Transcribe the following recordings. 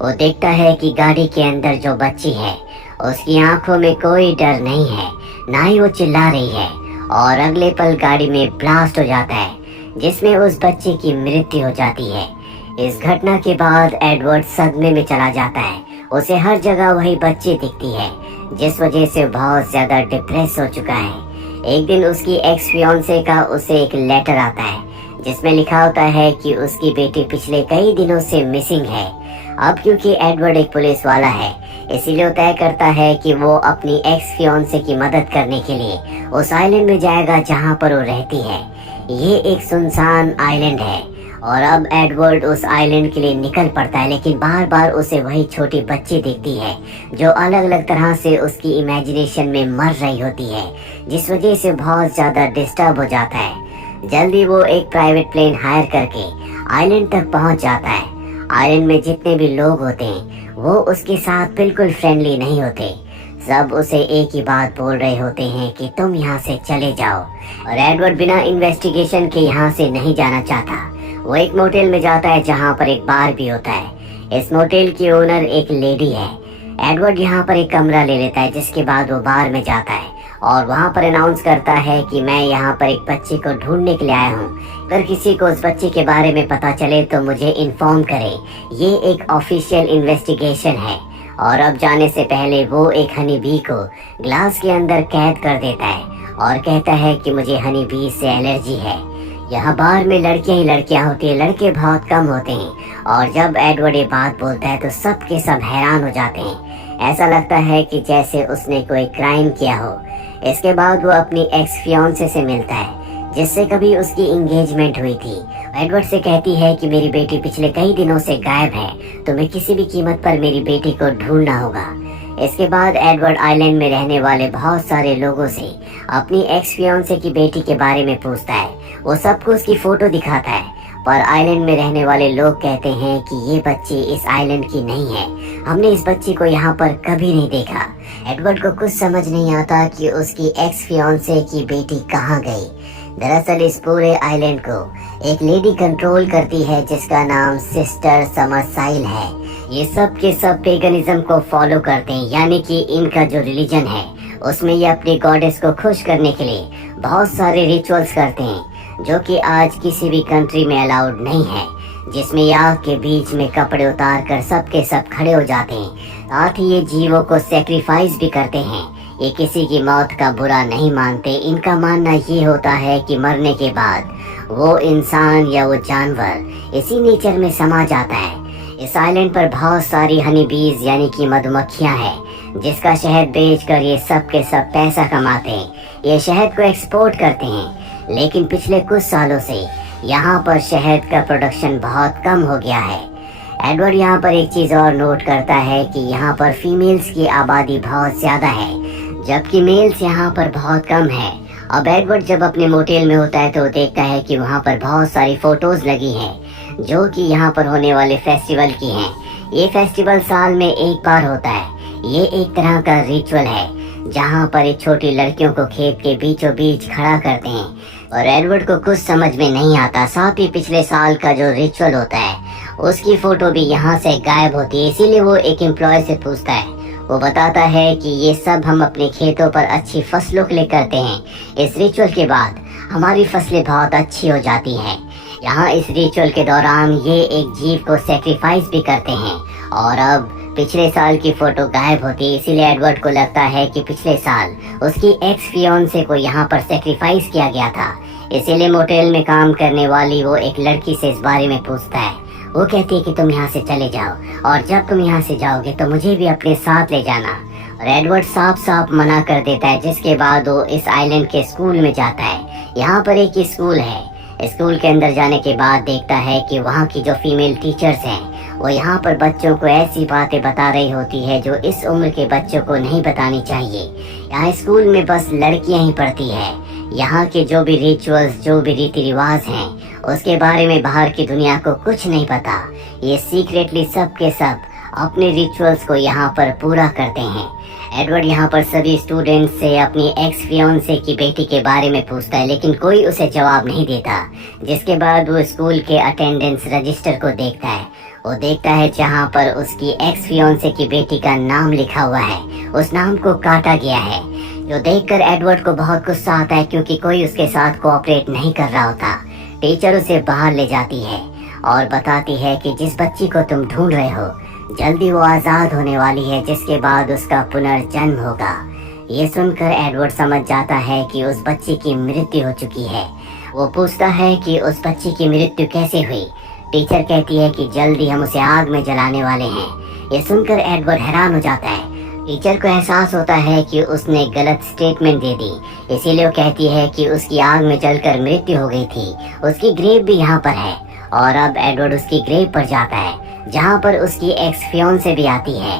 वो देखता है कि गाड़ी के अंदर जो बच्ची है उसकी आंखों में कोई डर नहीं है, ना ही वो चिल्ला रही है। और अगले पल गाड़ी में ब्लास्ट हो जाता है जिसमें उस बच्चे की मृत्यु हो जाती है। इस घटना के बाद एडवर्ड सदमे में चला जाता है। उसे हर जगह वही बच्ची दिखती है, जिस वजह से बहुत ज्यादा डिप्रेस हो चुका है। एक दिन उसकी एक्स फियांसे का उसे एक लेटर आता है जिसमें लिखा होता है कि उसकी बेटी पिछले कई दिनों से मिसिंग है। अब क्योंकि एडवर्ड एक पुलिस वाला है, इसीलिए वो तय करता है कि वो अपनी एक्स फियांसे की मदद करने के लिए उस आइलैंड में जाएगा जहां पर वो रहती है। ये एक सुनसान आइलैंड है और अब एडवर्ड उस आइलैंड के लिए निकल पड़ता है, लेकिन बार बार उसे वही छोटी बच्ची दिखती है जो अलग अलग तरह से उसकी इमेजिनेशन में मर रही होती है, जिस वजह से बहुत ज्यादा डिस्टर्ब हो जाता है। जल्दी वो एक प्राइवेट प्लेन हायर करके आइलैंड तक पहुंच जाता है। आइलैंड में जितने भी लोग होते हैं वो उसके साथ बिल्कुल फ्रेंडली नहीं होते। सब उसे एक ही बात बोल रहे होते हैं कि तुम यहाँ से चले जाओ। और एडवर्ड बिना इन्वेस्टिगेशन के यहाँ से नहीं जाना चाहता। वो एक मोटेल में जाता है जहाँ पर एक बार भी होता है। इस मोटेल की ओनर एक लेडी है। एडवर्ड यहाँ पर एक कमरा ले लेता है, जिसके बाद वो बार में जाता है और वहाँ पर अनाउंस करता है कि मैं यहाँ पर एक बच्चे को ढूंढने के लिए आया हूँ। अगर किसी को उस बच्चे के बारे में पता चले तो मुझे इन्फॉर्म करे। ये एक ऑफिशियल इन्वेस्टिगेशन है। और अब जाने से पहले वो एक हनी बी को ग्लास के अंदर कैद कर देता है और कहता है कि मुझे हनी बी से एलर्जी है। यहाँ बार में लड़कियां ही लड़कियां होती है, लड़के बहुत कम होते हैं। और जब एडवर्ड ये बात बोलता है तो सब के सब हैरान हो जाते हैं। ऐसा लगता है कि जैसे उसने कोई क्राइम किया हो। इसके बाद वो अपनी एक्स फियांसे से मिलता है जिससे कभी उसकी एंगेजमेंट हुई थी। एडवर्ड से कहती है कि मेरी बेटी पिछले कई दिनों से गायब है, तुम्हें किसी भी कीमत पर मेरी बेटी को ढूंढना होगा। इसके बाद एडवर्ड आइलैंड में रहने वाले बहुत सारे लोगों से अपनी एक्स फियांसे की बेटी के बारे में पूछता है। वो सबको उसकी फोटो दिखाता है, पर आइलैंड में रहने वाले लोग कहते हैं कि ये बच्ची इस आइलैंड की नहीं है। हमने इस बच्ची को यहाँ पर कभी नहीं देखा। एडवर्ड को कुछ समझ नहीं आता कि उसकी एक्स फियांसे की बेटी कहाँ गई। दरअसल इस पूरे आइलैंड को एक लेडी कंट्रोल करती है जिसका नाम सिस्टर समरसाइल है। ये सब के सब पेगनिज्म को फॉलो करते हैं, यानी कि इनका जो रिलीजन है उसमें ये अपनी गॉडेस को खुश करने के लिए बहुत सारे रिचुअल्स करते हैं जो कि आज किसी भी कंट्री में अलाउड नहीं है, जिसमें ये आग के बीच में कपड़े उतार कर सब के सब खड़े हो जाते हैं। साथ ही ये जीवों को सेक्रीफाइस भी करते हैं। ये किसी की मौत का बुरा नहीं मानते। इनका मानना ये होता है कि मरने के बाद वो इंसान या वो जानवर इसी नेचर में समा जाता है। इस आइलैंड पर बहुत सारी हनी बीज यानी कि मधुमक्खियां हैं, जिसका शहद बेचकर ये सब के सब पैसा कमाते हैं। ये शहद को एक्सपोर्ट करते हैं, लेकिन पिछले कुछ सालों से यहाँ पर शहद का प्रोडक्शन बहुत कम हो गया है। एडवर्ड यहाँ पर एक चीज और नोट करता है कि यहाँ पर फीमेल्स की आबादी बहुत ज्यादा है, जबकि मेल्स यहाँ पर बहुत कम है। अब एडवर्ड जब अपने मोटेल में होता है तो देखता है कि वहाँ पर बहुत सारी फोटोज लगी हैं जो कि यहाँ पर होने वाले फेस्टिवल की हैं। ये फेस्टिवल साल में एक बार होता है। ये एक तरह का रिचुअल है जहाँ पर एक छोटी लड़कियों को खेत के बीचों बीच खड़ा करते हैं और एडवर्ड को कुछ समझ में नहीं आता। साथ ही पिछले साल का जो रिचुअल होता है उसकी फोटो भी यहाँ से गायब होती है। इसीलिए वो एक एम्प्लॉय से पूछता है। वो बताता है कि ये सब हम अपने खेतों पर अच्छी फसलों के लिए करते हैं। इस रिचुअल के बाद हमारी फसलें बहुत अच्छी हो जाती हैं। यहाँ इस रिचुअल के दौरान ये एक जीव को सेक्रीफाइस भी करते हैं। और अब पिछले साल की फोटो गायब होती है, इसीलिए एडवर्ड को लगता है कि पिछले साल उसकी एक्स फियांसे को यहाँ पर सेक्रीफाइस किया गया था। इसीलिए मोटेल में काम करने वाली वो एक लड़की से इस बारे में पूछता है। वो कहती है कि तुम यहाँ से चले जाओ और जब तुम यहाँ से जाओगे तो मुझे भी अपने साथ ले जाना। और एडवर्ड साफ साफ मना कर देता है, जिसके बाद वो इस आइलैंड के स्कूल में जाता है। यहाँ पर एक स्कूल है। स्कूल के अंदर जाने के बाद देखता है कि वहाँ की जो फीमेल टीचर्स हैं वो यहाँ पर बच्चों को ऐसी बातें बता रही होती है जो इस उम्र के बच्चों को नहीं बतानी चाहिए। यहाँ स्कूल में बस लड़कियाँ ही पढ़ती है। यहाँ के जो भी रिचुअल्स, जो भी रीति रिवाज हैं उसके बारे में बाहर की दुनिया को कुछ नहीं पता। ये सीक्रेटली सब के सब अपने रिचुअल्स को यहाँ पर पूरा करते हैं। एडवर्ड यहाँ पर सभी स्टूडेंट्स से अपनी एक्स फियोंसे की बेटी के बारे में पूछता है, लेकिन कोई उसे जवाब नहीं देता। जिसके बाद वो स्कूल के अटेंडेंस रजिस्टर को देखता है। वो देखता है जहाँ पर उसकी एक्स फियोंसे की बेटी का नाम लिखा हुआ है, उस नाम को काटा गया है। जो देखकर एडवर्ड को बहुत गुस्सा आता है, क्योंकि कोई उसके साथ कोऑपरेट नहीं कर रहा होता। टीचर उसे बाहर ले जाती है और बताती है कि जिस बच्ची को तुम ढूंढ रहे हो, जल्दी वो आजाद होने वाली है, जिसके बाद उसका पुनर्जन्म होगा। ये सुनकर एडवर्ड समझ जाता है कि उस बच्ची की मृत्यु हो चुकी है। वो पूछता है कि उस बच्ची की मृत्यु कैसे हुई। टीचर कहती है कि जल्दी हम उसे आग में जलाने वाले हैं। ये सुनकर एडवर्ड हैरान हो जाता है। टीचर को एहसास होता है कि उसने गलत स्टेटमेंट दे दी, इसीलिए वो कहती है कि उसकी आग में जलकर मृत्यु हो गई थी। उसकी ग्रेव भी यहाँ पर है और अब एडवर्ड उसकी ग्रेव पर जाता है, जहाँ पर उसकी एक्स फियोंसे भी आती है।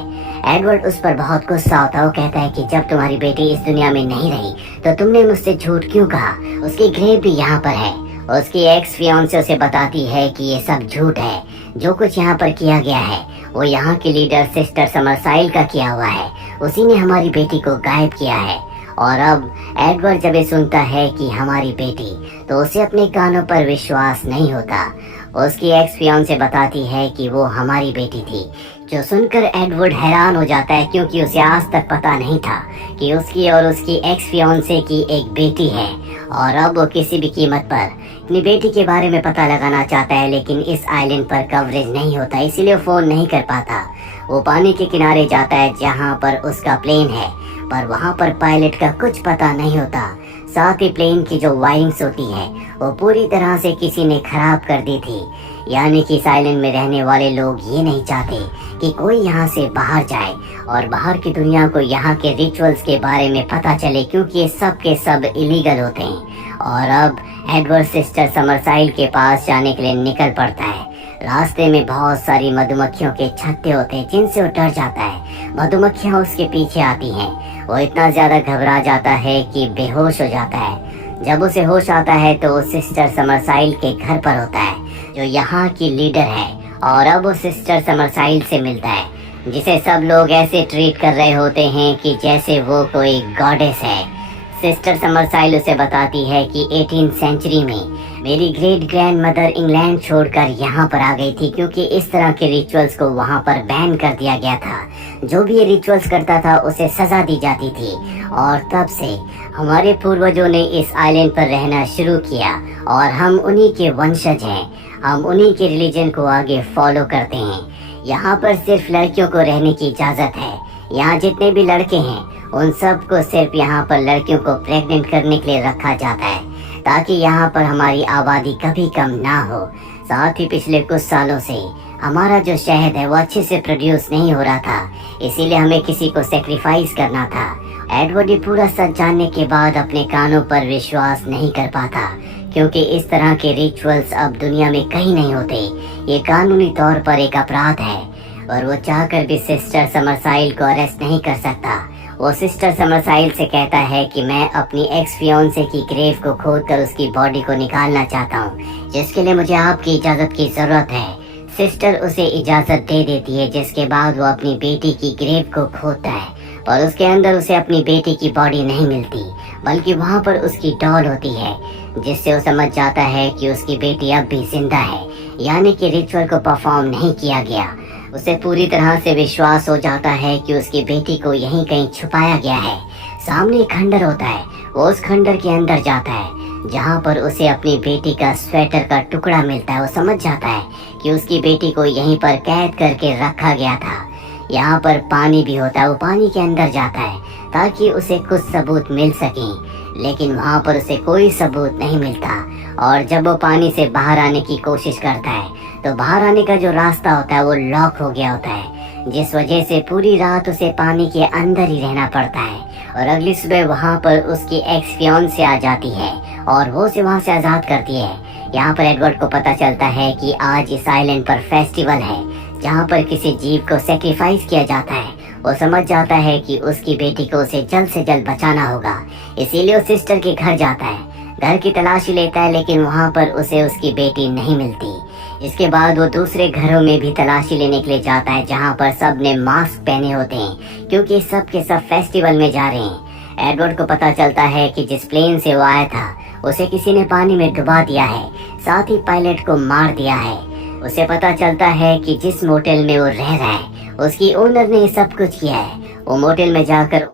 एडवर्ड उस पर बहुत गुस्सा होता है। वो कहता है कि जब तुम्हारी बेटी इस दुनिया में नहीं रही तो तुमने मुझसे झूठ क्यों कहा। उसकी ग्रेव भी यहाँ पर है। उसकी एक्स फियोंसे उसे बताती है कि ये सब झूठ है। जो कुछ यहाँ पर किया गया है वो यहाँ की लीडर सिस्टर समरसाइल का किया हुआ है। उसी ने हमारी बेटी को गायब किया है। और अब एडवर्ड जब ये सुनता है कि हमारी बेटी, तो उसे अपने कानों पर विश्वास नहीं होता। उसकी एक्स फियोंसे बताती है कि वो हमारी बेटी थी। जो सुनकर एडवर्ड हैरान हो जाता है, क्योंकि उसे आज तक पता नहीं था कि उसकी और उसकी एक्स फियोंसे की एक बेटी है। और अब वो किसी भी कीमत पर अपनी बेटी के बारे में पता लगाना चाहता है, लेकिन इस आइलैंड पर कवरेज नहीं होता, इसीलिए फोन नहीं कर पाता। वो पानी के किनारे जाता है जहाँ पर उसका प्लेन है, पर वहाँ पर पायलट का कुछ पता नहीं होता। साथ ही प्लेन की जो वायरिंग्स होती है वो पूरी तरह से किसी ने खराब कर दी थी। यानी कि इस आइलैंड में रहने वाले लोग ये नहीं चाहते कि कोई यहाँ से बाहर जाए और बाहर की दुनिया को यहाँ के रिचुअल्स के बारे में पता चले, क्योंकि ये सब के सब इलीगल होते हैं। और अब एडवर्ड सिस्टर समरसाइल के पास जाने के लिए निकल पड़ता है। रास्ते में बहुत सारी मधुमक्खियों के छत्ते होते हैं, जिनसे वो डर जाता है। मधुमक्खियाँ उसके पीछे आती हैं। वो इतना ज्यादा घबरा जाता है कि बेहोश हो जाता है। जब उसे होश आता है तो वो सिस्टर समरसाइल के घर पर होता है, जो यहाँ की लीडर है। और अब वो सिस्टर समरसाइल से मिलता है, जिसे सब लोग ऐसे ट्रीट कर रहे होते हैं कि जैसे वो कोई गॉडेस है। सिस्टर समरसाइल उसे बताती है कि 18th सेंचुरी में मेरी ग्रेट ग्रैंड मदर इंग्लैंड छोड़कर यहाँ पर आ गई थी, क्योंकि इस तरह के रिचुअल्स को वहाँ पर बैन कर दिया गया था। जो भी ये रिचुअल्स करता था उसे सजा दी जाती थी। और तब से हमारे पूर्वजों ने इस आइलैंड पर रहना शुरू किया और हम उन्हीं के वंशज हैं। हम उन्हीं के रिलीजन को आगे फॉलो करते हैं। यहाँ पर सिर्फ लड़कियों को रहने की इजाज़त है। यहाँ जितने भी लड़के हैं उन सब को सिर्फ यहाँ पर लड़कियों को प्रेग्नेंट करने के लिए रखा जाता है, ताकि यहाँ पर हमारी आबादी कभी कम ना हो। साथ ही पिछले कुछ सालों से हमारा जो शहद है वो अच्छे से प्रोड्यूस नहीं हो रहा था, इसीलिए हमें किसी को सेक्रीफाइस करना था। एडवर्ड पूरा सच जानने के बाद अपने कानों पर विश्वास नहीं कर पाता, क्योंकि इस तरह के रिचुअल्स अब दुनिया में कहीं नहीं होते। ये कानूनी तौर पर एक अपराध है और वो चाहकर भी सिस्टर समरसाइल को अरेस्ट नहीं कर सकता। वो सिस्टर समरसाइल से कहता है कि मैं अपनी एक्स फियोंसे की ग्रेव को खोदकर उसकी बॉडी को निकालना चाहता हूँ, जिसके लिए मुझे आपकी इजाज़त की ज़रूरत है। सिस्टर उसे इजाज़त दे देती है, जिसके बाद वो अपनी बेटी की ग्रेव को खोदता है और उसके अंदर उसे अपनी बेटी की बॉडी नहीं मिलती, बल्कि वहाँ पर उसकी डॉल होती है, जिससे वो समझ जाता है कि उसकी बेटी अब भी जिंदा है, यानी कि रिचुअल को परफॉर्म नहीं किया गया। उसे पूरी तरह से विश्वास हो जाता है कि उसकी बेटी को यहीं कहीं छुपाया गया है। सामने एक खंडर होता है। वो उस खंडर के अंदर जाता है, जहाँ पर उसे अपनी बेटी का स्वेटर का टुकड़ा मिलता है। वो समझ जाता है कि उसकी बेटी को यहीं पर कैद करके रखा गया था। यहाँ पर पानी भी होता है। वो पानी के अंदर जाता है ताकि उसे कुछ सबूत मिल सके, लेकिन वहाँ पर उसे कोई सबूत नहीं मिलता। और जब वो पानी से बाहर आने की कोशिश करता है तो बाहर आने का जो रास्ता होता है वो लॉक हो गया होता है, जिस वजह से पूरी रात उसे पानी के अंदर ही रहना पड़ता है। और अगली सुबह वहाँ पर उसकी एक्स फियोंसे आ जाती है और वो उसे वहाँ से आज़ाद करती है। यहाँ पर एडवर्ड को पता चलता है कि आज इस आइलैंड पर फेस्टिवल है, जहाँ पर किसी जीव को सेक्रीफाइस किया जाता है। वो समझ जाता है कि उसकी बेटी को उसे जल्द से जल्द बचाना होगा, इसीलिए वो सिस्टर के घर जाता है। घर की तलाशी लेता है, लेकिन वहाँ पर उसे उसकी बेटी नहीं मिलती। इसके बाद वो दूसरे घरों में भी तलाशी लेने के लिए जाता है जहाँ पर सब ने मास्क पहने होते हैं क्योंकि सब के सब फेस्टिवल में जा रहे हैं। एडवर्ड को पता चलता है कि जिस प्लेन से वो आया था उसे किसी ने पानी में डुबा दिया है, साथ ही पायलट को मार दिया है। उसे पता चलता है कि जिस मोटेल में वो रह रहा है उसकी ओनर ने सब कुछ किया है। वो मोटेल में जाकर